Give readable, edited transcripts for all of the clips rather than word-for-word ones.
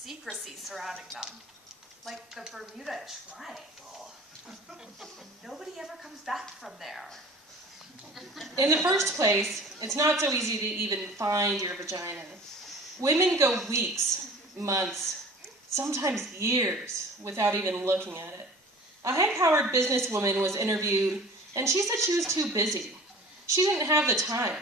secrecy surrounding them, like the Bermuda Triangle. Nobody ever comes back from there. In the first place, it's not so easy to even find your vagina. Women go weeks, months, sometimes years without even looking at it. A high-powered businesswoman was interviewed, and she said she was too busy. She didn't have the time.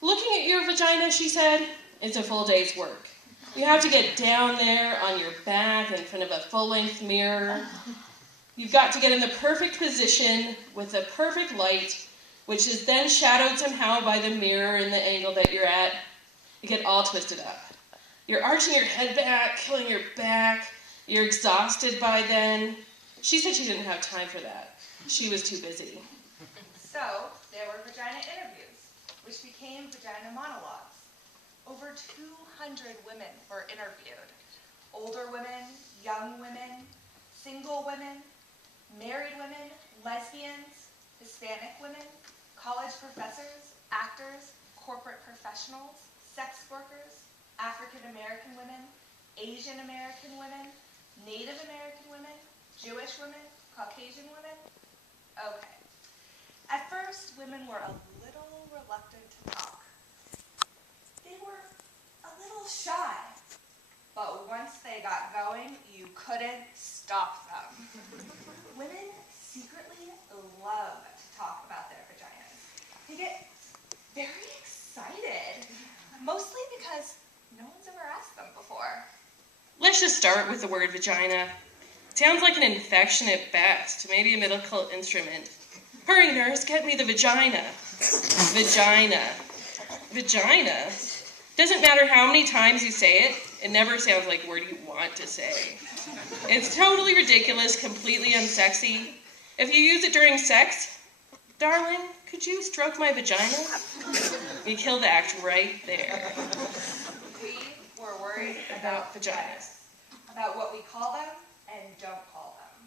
Looking at your vagina, she said, is a full day's work. You have to get down there on your back in front of a full-length mirror. You've got to get in the perfect position with the perfect light, which is then shadowed somehow by the mirror and the angle that you're at. You get all twisted up. You're arching your head back, killing your back. You're exhausted by then. She said she didn't have time for that. She was too busy. So there were vagina interviews, which became vagina monologues. Over 200 women were interviewed. Older women, young women, single women, married women, lesbians, Hispanic women, college professors, actors, corporate professionals, sex workers, African American women, Asian American women, Native American women, Jewish women, Caucasian women. Okay. At first, women were a little reluctant to talk. They were a little shy. But once they got going, you couldn't stop them. Women secretly love to talk about their vaginas. They get very excited, mostly because no one's ever asked them before. Let's just start with the word vagina. Sounds like an infection at best, maybe a medical instrument. Hurry, nurse, get me the vagina. Vagina. Vagina. Doesn't matter how many times you say it, it never sounds like a word you want to say. It's totally ridiculous, completely unsexy. If you use it during sex, darling, could you stroke my vagina? You kill the act right there. We were worried about vaginas, about what we call them and don't call them.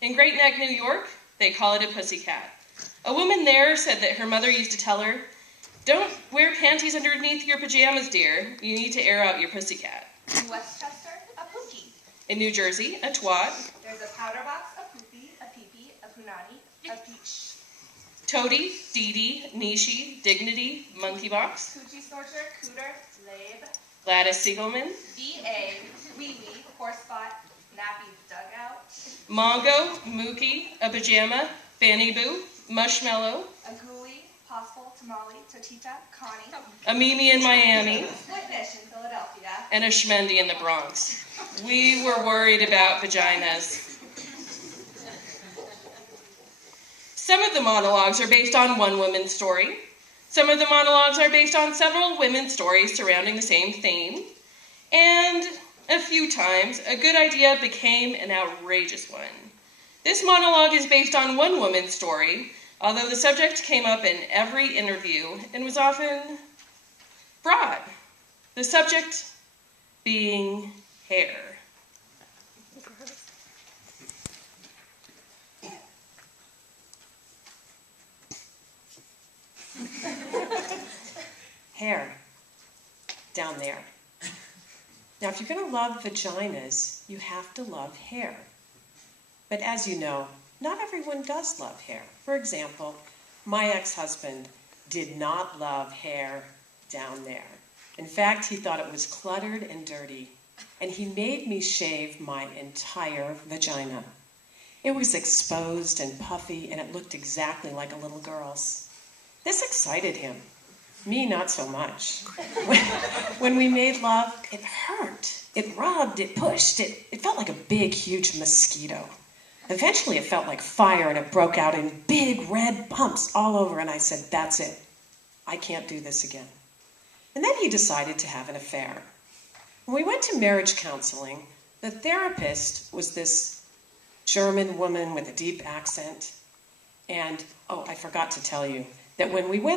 In Great Neck, New York, they call it a pussycat. A woman there said that her mother used to tell her, "Don't wear panties underneath your pajamas, dear. You need to air out your pussycat." In Westchester, a pookie. In New Jersey, a twat. There's a powder box, a poopy, a peepee, a punani, a peach. Toady, Dee-Dee, Nishi, Dignity, Monkey Box. Coochie snorcher, cooter, labe. Gladys Siegelman. B.A., wee-wee, horse spot, nappy dugout. Mongo, Mookie, a pajama, Fanny Boo, Mushmallow. A ghoulie, possible, tamale, totita, Connie. A Mimi in Miami. Split-fish in Philadelphia. And a Schmendy in the Bronx. We were worried about vaginas. Some of the monologues are based on one woman's story. Some of the monologues are based on several women's stories surrounding the same theme. And a few times, a good idea became an outrageous one. This monologue is based on one woman's story, although the subject came up in every interview and was often broad. The subject being hair. Hair. Down there. Now, if you're going to love vaginas, you have to love hair. But as you know, not everyone does love hair. For example, my ex-husband did not love hair down there. In fact, he thought it was cluttered and dirty, and he made me shave my entire vagina. It was exposed and puffy, and it looked exactly like a little girl's. This excited him. Me, not so much. When we made love, it hurt. It rubbed, it pushed, it felt like a big, huge mosquito. Eventually, it felt like fire, and it broke out in big red bumps all over, and I said, that's it. I can't do this again. And then he decided to have an affair. When we went to marriage counseling, the therapist was this German woman with a deep accent. And, oh, I forgot to tell you, that when we went